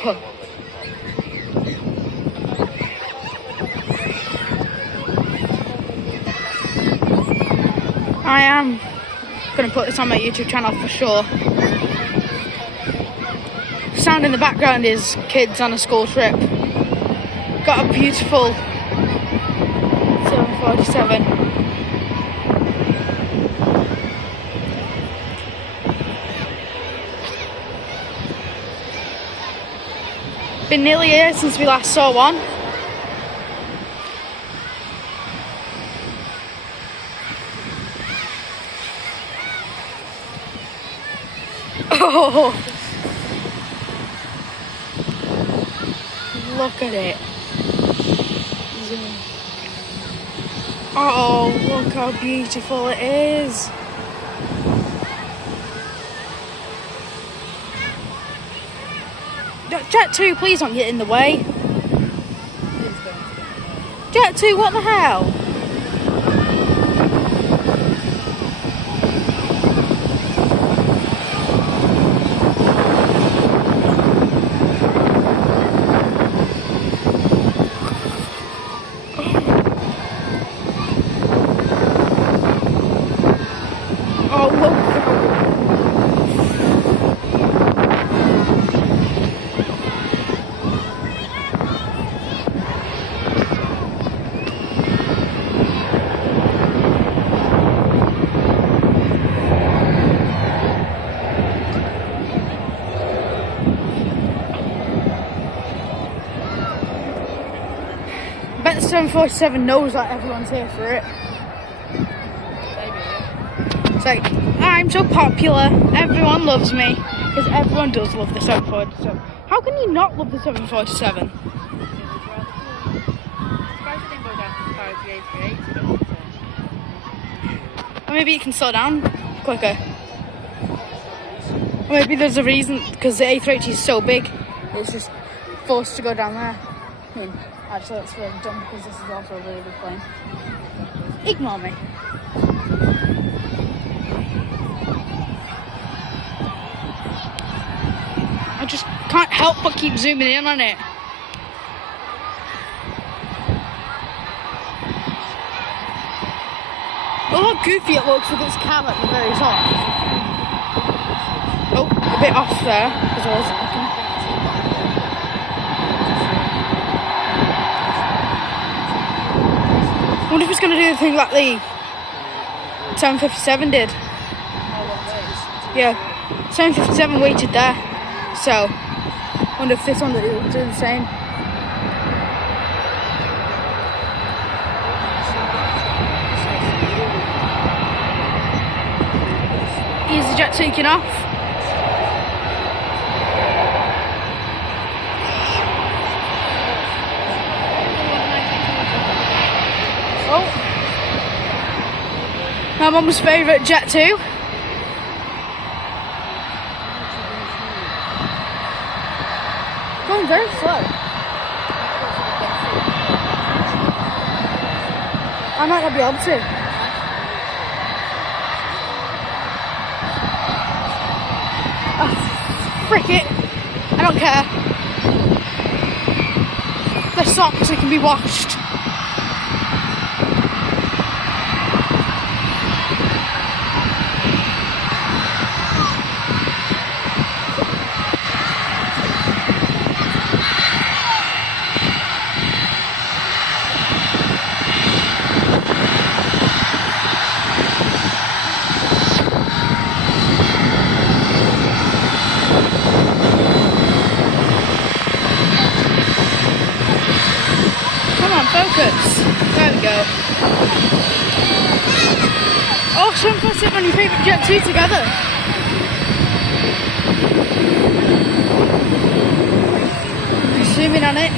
I am going to put this on my YouTube channel for sure. Sound in the background is kids on a school trip. Got a beautiful 747. Been nearly a year since we last saw one. Oh, look at it. Oh, look how beautiful it is. Jet 2, please don't get in the way. Jet 2, what the hell? Oh, look. I bet the 747 knows that everyone's here for it. It's like, I'm so popular, everyone loves me, because everyone does love the 747. How can you not love the 747? Or maybe it can slow down quicker. Or maybe there's a reason, because the A380 is so big, it's just forced to go down there. I mean, actually that's really dumb, because this is also a really big plane. Ignore me. I just can't help but keep zooming in on it. Oh, how goofy it looks with its cam at the very top. Oh, a bit off there, because I wasn't looking. I wonder if it's going to do the thing like the 757 did. Yeah, 757 waited there. So, I wonder if this one will do the same. Is the jet taking off? Oh. My mum's favourite Jet 2. Going very slow. I might not be able to. Oh, frick it. I don't care. They're socks, they can be washed. Focus. There we go. Oh, 747 and your favourite Jet 2 together. Zoom in on it.